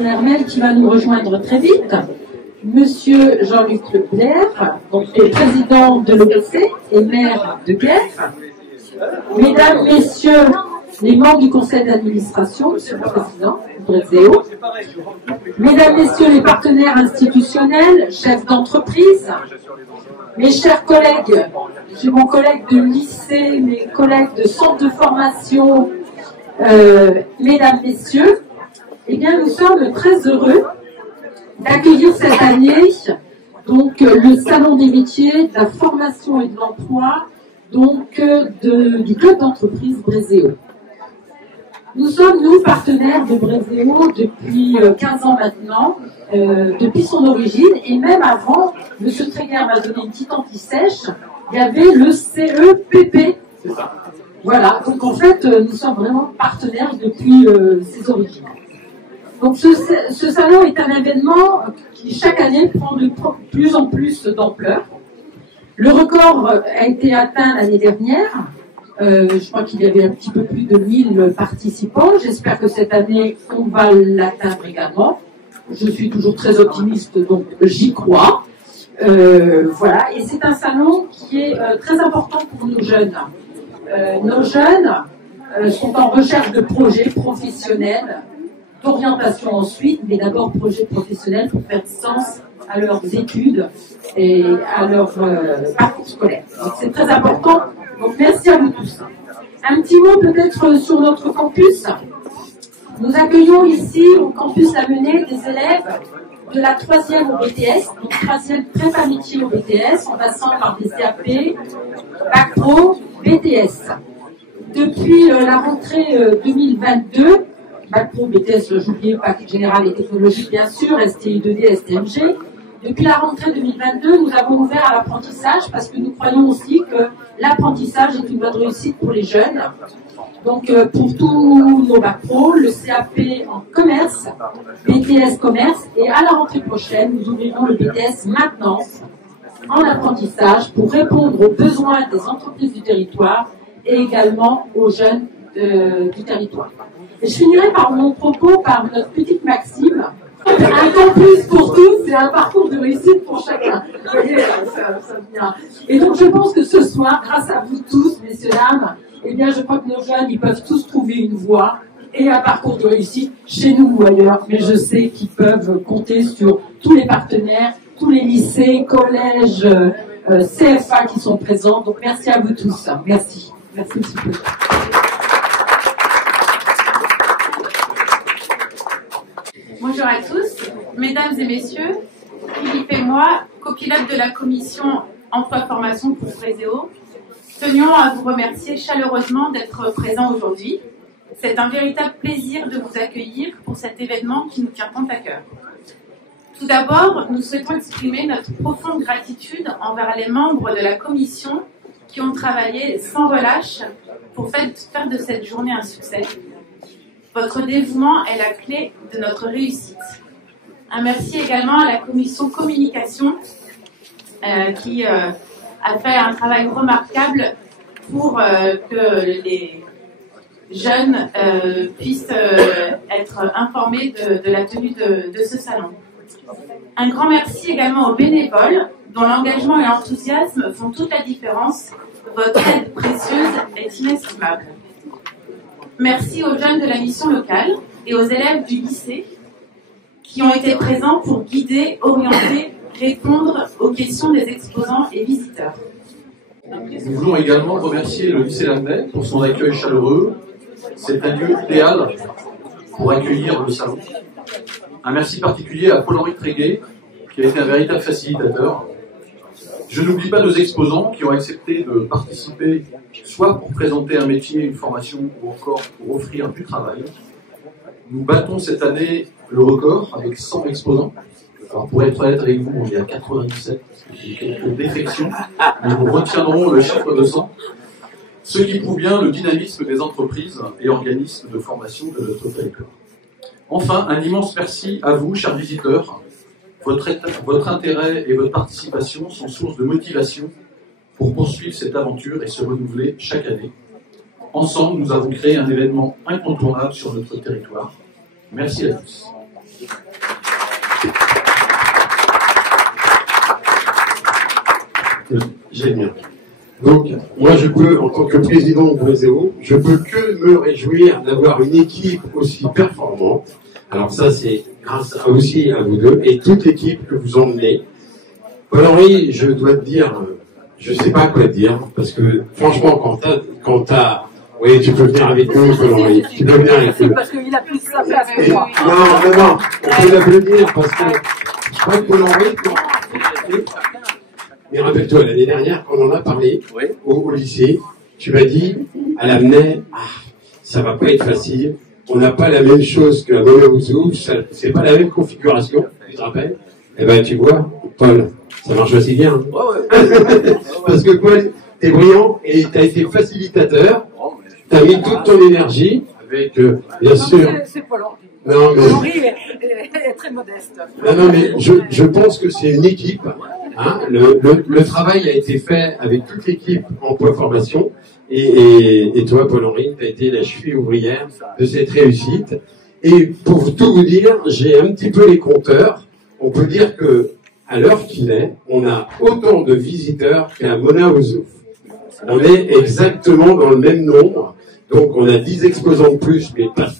Hermel qui va nous rejoindre très vite. Monsieur Jean-Luc Leclerc, donc président de l'OBC et maire de Guerre. Mesdames, Messieurs, les membres du conseil d'administration, Monsieur le Président, Brézéo. Mesdames, Messieurs les partenaires institutionnels, chefs d'entreprise, mes chers collègues, j'ai mon collègue de lycée, mes collègues de centre de formation, mesdames, Messieurs, eh bien, nous sommes très heureux d'accueillir cette année donc le salon des métiers, de la formation et de l'emploi donc du club d'entreprise Brézéo. Nous sommes, nous, partenaires de Brézéo depuis 15 ans maintenant, depuis son origine, et même avant, M. Tréguer m'a donné une petite anti-sèche, il y avait le CEPP. Voilà, donc en fait, nous sommes vraiment partenaires depuis ses origines. Donc ce salon est un événement qui chaque année prend de plus en plus d'ampleur. Le record a été atteint l'année dernière. Je crois qu'il y avait un petit peu plus de 1000 participants. J'espère que cette année, on va l'atteindre également. Je suis toujours très optimiste, donc j'y crois. Voilà, et c'est un salon qui est très important pour nos jeunes. Nos jeunes sont en recherche de projets professionnels, d'orientation ensuite, mais d'abord projets professionnels pour faire sens à leurs études et à leur parcours scolaire. Donc c'est très important. Donc merci à vous tous. Un petit mot peut-être sur notre campus. Nous accueillons ici au campus La Menée des élèves de la 3e au BTS, donc 3e prépa métier au BTS, en passant par des CAP, Bac Pro, BTS. Depuis la rentrée 2022, Bac Pro, BTS, j'oubliais, Bac général et technologique bien sûr, STI 2D, STMG. Depuis la rentrée 2022, nous avons ouvert à l'apprentissage parce que nous croyons aussi que l'apprentissage est une bonne réussite pour les jeunes. Donc pour tous nos Bac Pro, le CAP en commerce, BTS commerce, et à la rentrée prochaine, nous ouvrirons le BTS maintenance en apprentissage pour répondre aux besoins des entreprises du territoire et également aux jeunes du territoire. Et je finirai par mon propos par notre petite maxime. Un campus pour tous, c'est un parcours de réussite pour chacun. Vous voyez, ça vient. Et donc je pense que ce soir, grâce à vous tous, messieurs, dames, eh bien je crois que nos jeunes, ils peuvent tous trouver une voie et un parcours de réussite chez nous ou ailleurs. Mais je sais qu'ils peuvent compter sur tous les partenaires, tous les lycées, collèges, CFA qui sont présents. Donc merci à vous tous. Merci. Merci, monsieur le Président. Bonjour à tous, mesdames et messieurs, Philippe et moi, copilotes de la commission emploi-formation pour Brézéo, tenions à vous remercier chaleureusement d'être présents aujourd'hui. C'est un véritable plaisir de vous accueillir pour cet événement qui nous tient tant à cœur. Tout d'abord, nous souhaitons exprimer notre profonde gratitude envers les membres de la commission qui ont travaillé sans relâche pour faire de cette journée un succès. Votre dévouement est la clé de notre réussite. Un merci également à la commission communication qui a fait un travail remarquable pour que les jeunes puissent être informés de la tenue de ce salon. Un grand merci également aux bénévoles dont l'engagement et l'enthousiasme font toute la différence. Votre aide précieuse est inestimable. Merci aux jeunes de la mission locale et aux élèves du lycée qui ont été présents pour guider, orienter, répondre aux questions des exposants et visiteurs. Nous voulons également remercier le lycée Lamennais pour son accueil chaleureux. C'est un lieu idéal pour accueillir le salon. Un merci particulier à Paul-Henri Tréguer qui a été un véritable facilitateur. Je n'oublie pas nos exposants qui ont accepté de participer soit pour présenter un métier, une formation ou encore pour offrir du travail. Nous battons cette année le record avec 100 exposants. Alors pour être honnête avec vous, il y a 97, il y a quelques défections, mais nous retiendrons le chiffre de 100. Ce qui prouve bien le dynamisme des entreprises et organismes de formation de notre territoire. Enfin, un immense merci à vous, chers visiteurs. Votre intérêt et votre participation sont source de motivation pour poursuivre cette aventure et se renouveler chaque année. Ensemble, nous avons créé un événement incontournable sur notre territoire. Merci à tous. Génial. Donc, moi, je peux, en tant que président de Brézéo, je peux que me réjouir d'avoir une équipe aussi performante. Alors ça, c'est grâce aussi à vous deux et toute l'équipe que vous emmenez. Paul-Henri, je dois te dire, je sais pas quoi te dire, parce que franchement, quand t'as, oui, tu peux venir avec nous, Paul-Henri. Tu peux venir avec nous. Parce qu'il a plus sa place que moi. Non, on peut l'applaudir parce que je crois que Paul-Henri, mais rappelle-toi, l'année dernière, quand on en a parlé au lycée, tu m'as dit, à l'amener, ça va pas être facile. On n'a pas la même chose qu'à Monaouzou, c'est pas la même configuration, tu te rappelles? Eh ben, tu vois, Paul, ça marche aussi bien. Parce que Paul, t'es brillant et t'as été facilitateur, t'as mis toute ton énergie avec, bien sûr. C'est Paul-Henri. Non, mais... Paul-Henri est très modeste. Non, mais je pense que c'est une équipe. Hein, le travail a été fait avec toute l'équipe emploi formation et toi, Paul-Henri, tu as été la cheville ouvrière de cette réussite. Et pour tout vous dire, j'ai un petit peu les compteurs. On peut dire que à l'heure qu'il est, on a autant de visiteurs qu'à Monaouzou. On est exactement dans le même nombre. Donc on a 10 exposants de plus, mais pas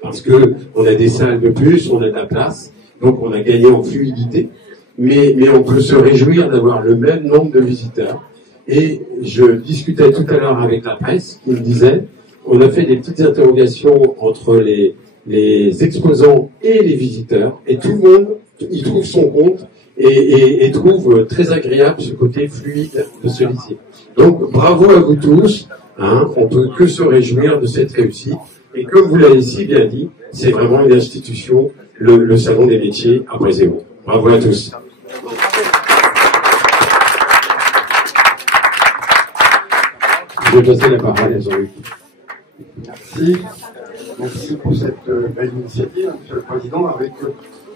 parce que on a des salles de plus, on a de la place. Donc on a gagné en fluidité. Mais on peut se réjouir d'avoir le même nombre de visiteurs. Et je discutais tout à l'heure avec la presse qui me disait, on a fait des petites interrogations entre les exposants et les visiteurs, et tout le monde y trouve son compte et trouve très agréable ce côté fluide de celui-ci. Donc bravo à vous tous, hein, on peut que se réjouir de cette réussite. Et comme vous l'avez si bien dit, c'est vraiment une institution, le Salon des métiers à Brézéo. Bravo à tous. Je vais passer la parole à Jean-Luc. Merci pour cette belle initiative, Monsieur le Président, avec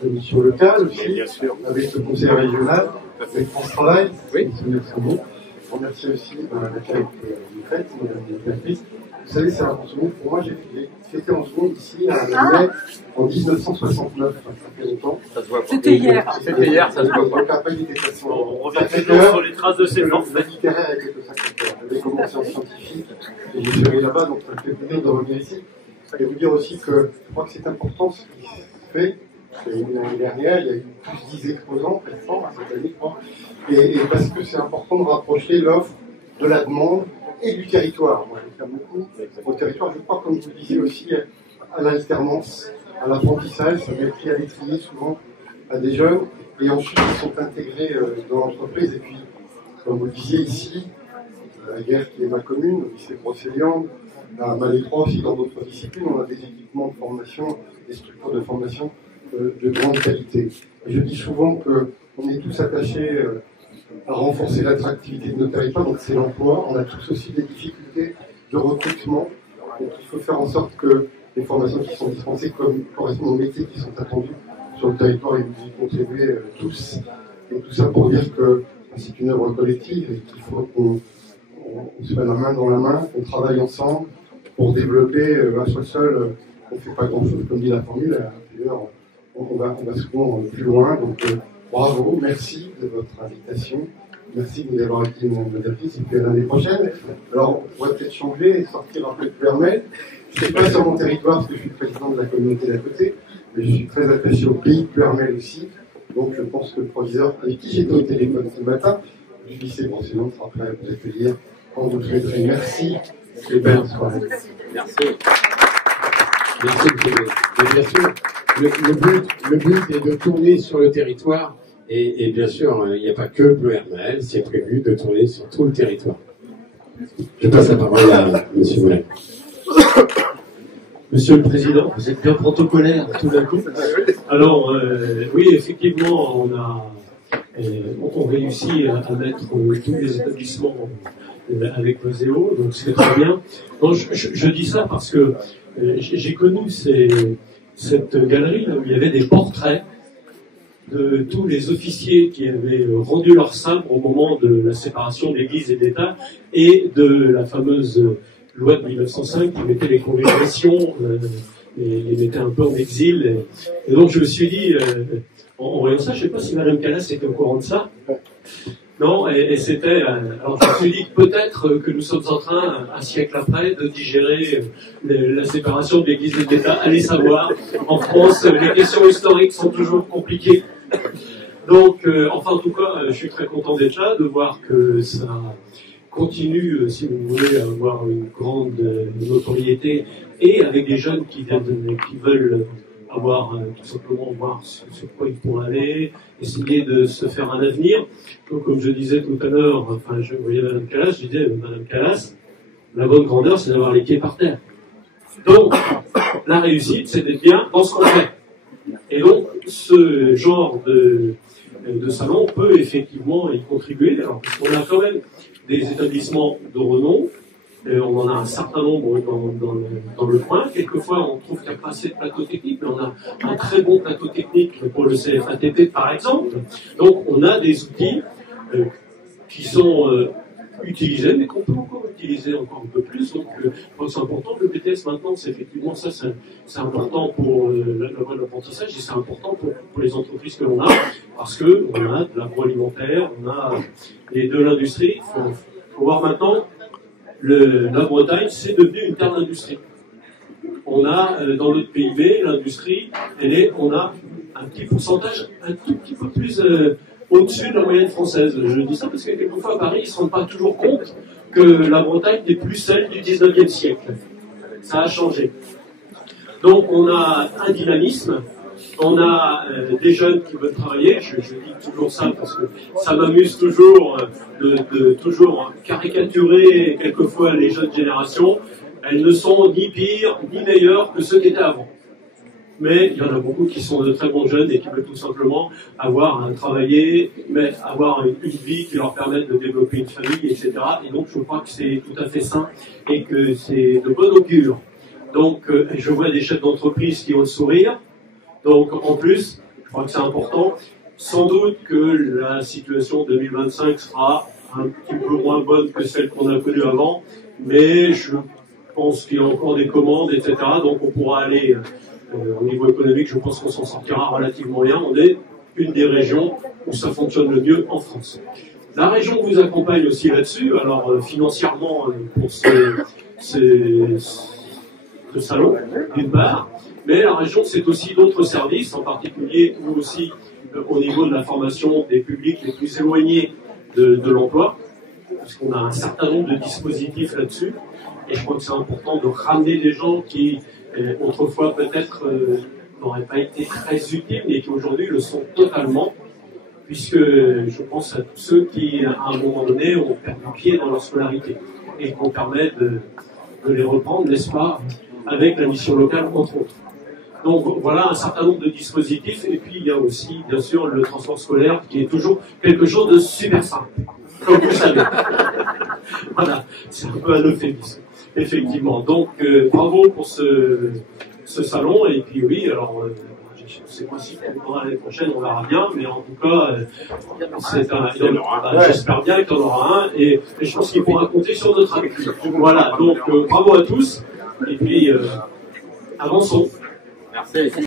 le mission locale aussi, avec le Conseil régional, avec France Travail, Monsieur Luxembourg. Je remercie aussi l'accueil que vous faites, Madame la Directrice. Vous savez, c'est un seconde. Pour moi, j'ai fêté en seconde ici à mai en 1969. Ça fait longtemps. C'était hier. C'était hier, ça se voit pas. Donc, après, il était On revient toujours sur les traces de ces ans. Le littéraire était tout ça. J'avais commencé en scientifique et j'ai fait là-bas, donc ça me fait plaisir de revenir ici. Et vous dire aussi que je crois que c'est important ce qui se fait. L'année dernière, il y a eu plus de 10 exposants, récemment, cette année, je crois. Et parce que c'est important de rapprocher l'offre de la demande et du territoire. Moi, je tiens beaucoup au territoire. Je crois, comme vous le disiez aussi, à l'alternance, à l'apprentissage. Ça va être pris à l'étrier souvent à des jeunes. Et ensuite, ils sont intégrés dans l'entreprise. Et puis, comme vous le disiez ici, la guerre qui est ma commune, au lycée Brocéliande, à Malétroit aussi, dans d'autres disciplines, on a des équipements de formation, des structures de formation de grande qualité. Et je dis souvent qu'on est tous attachés à renforcer l'attractivité de nos territoires, donc c'est l'emploi. On a tous aussi des difficultés de recrutement. Donc il faut faire en sorte que les formations qui sont dispensées correspondent aux métiers qui sont attendus sur le territoire et vous y contribuez tous. Et tout ça pour dire que c'est une œuvre collective et qu'il faut qu'on se mette la main dans la main, qu'on travaille ensemble pour développer un seul. On ne fait pas grand-chose, comme dit la formule. D'ailleurs, on va souvent plus loin. Donc bravo, merci de votre invitation. Merci de nous avoir été modératrice. Et puis à l'année prochaine. Alors, on va peut-être changer et sortir un peu de Puermel. C'est pas sur mon territoire parce que je suis président de la communauté d'à côté, mais je suis très attaché au pays de Puermel aussi. Donc je pense que le proviseur avec qui j'étais au téléphone ce matin, du lycée Brocéliande sera prêt à vous accueillir quand vous le souhaiterez. Merci et belle soirée. Merci. Merci, mais bien sûr, le but est de tourner sur le territoire et bien sûr, il n'y a pas que Bleu Hermel, c'est prévu de tourner sur tout le territoire. Je passe la parole à M. Moulin. Monsieur le Président, vous êtes bien protocolaire tout d'un coup. Alors, oui, effectivement, on réussit à mettre tous les établissements avec Brézéo, donc c'est très bien. Bon, je dis ça parce que j'ai connu cette galerie là où il y avait des portraits de tous les officiers qui avaient rendu leur sabre au moment de la séparation de l'Église et de l'État et de la fameuse loi de 1905 qui mettait les congrégations, les mettait un peu en exil. Et donc je me suis dit, en voyant ça, je ne sais pas si Madame Callas était au courant de ça. Non, et c'était... alors je me suis dit peut-être que nous sommes en train, un siècle après, de digérer la séparation de l'Église et de l'État. Allez savoir, en France, les questions historiques sont toujours compliquées. Donc, enfin en tout cas, je suis très content d'être là, de voir que ça continue, si vous voulez, à avoir une grande notoriété, et avec des jeunes qui veulent avoir, tout simplement, voir sur quoi ils pourraient aller, essayer de se faire un avenir. Donc, comme je disais tout à l'heure, enfin, je voyais Madame Callas, je disais, Madame Callas, la bonne grandeur, c'est d'avoir les pieds par terre. Donc, la réussite, c'est d'être bien dans ce qu'on fait. Et donc, ce genre de salon peut effectivement y contribuer. Alors, parce qu'on a quand même des établissements de renom, on en a un certain nombre dans le coin. Quelquefois, on trouve qu'il n'y a pas assez de plateau technique, mais on a un très bon plateau technique pour le CFATP, par exemple. Donc, on a des outils qui sont utilisés, mais qu'on peut encore utiliser encore un peu plus. Donc, je crois que c'est important. Le BTS, maintenant, c'est effectivement ça, c'est important pour la voie de l'apprentissage, et c'est important pour les entreprises que l'on a, parce que on a de l'agroalimentaire, on a de l'industrie. Il faut voir maintenant, la Bretagne, c'est devenu une terre d'industrie. On a, dans notre PIB, l'industrie, on a un petit pourcentage, un tout petit peu plus au-dessus de la moyenne française. Je dis ça parce que quelquefois à Paris, ils ne se rendent pas toujours compte que la Bretagne n'est plus celle du 19e siècle. Ça a changé. Donc on a un dynamisme, on a des jeunes qui veulent travailler. Je dis toujours ça parce que ça m'amuse toujours de toujours caricaturer quelquefois les jeunes générations. Elles ne sont ni pires ni meilleures que ceux qui étaient avant. Mais il y en a beaucoup qui sont de très bons jeunes et qui veulent tout simplement avoir un travailler, mais avoir une vie qui leur permette de développer une famille, etc. Et donc je crois que c'est tout à fait sain et que c'est de bon augure. Donc je vois des chefs d'entreprise qui ont le sourire. Donc en plus, je crois que c'est important. Sans doute que la situation 2025 sera un petit peu moins bonne que celle qu'on a connue avant, mais je pense qu'il y a encore des commandes, etc. Donc on pourra aller... au niveau économique, je pense qu'on s'en sortira relativement bien. On est une des régions où ça fonctionne le mieux en France. La région vous accompagne aussi là-dessus, alors financièrement pour ce salon, d'une part, mais la région c'est aussi d'autres services, en particulier ou aussi au niveau de la formation des publics les plus éloignés de l'emploi, parce qu'on a un certain nombre de dispositifs là-dessus, et je crois que c'est important de ramener des gens qui autrefois peut-être n'auraient pas été très utiles, mais qui aujourd'hui le sont totalement, puisque je pense à tous ceux qui, à un moment donné, ont perdu pied dans leur scolarité, et qu'on permet de les reprendre, n'est-ce pas, avec la mission locale, entre autres. Donc voilà un certain nombre de dispositifs, et puis il y a aussi, bien sûr, le transport scolaire, qui est toujours quelque chose de super simple, comme vous savez. Voilà, c'est un peu un euphémisme. Effectivement. Donc, bravo pour ce salon. Et puis oui, alors, je ne sais pas si l'année prochaine, on verra bien, mais en tout cas, j'espère bien qu'il y en aura un. Et je pense qu'il faudra compter sur notre appui. Voilà. Donc, bravo à tous. Et puis, avançons. Merci.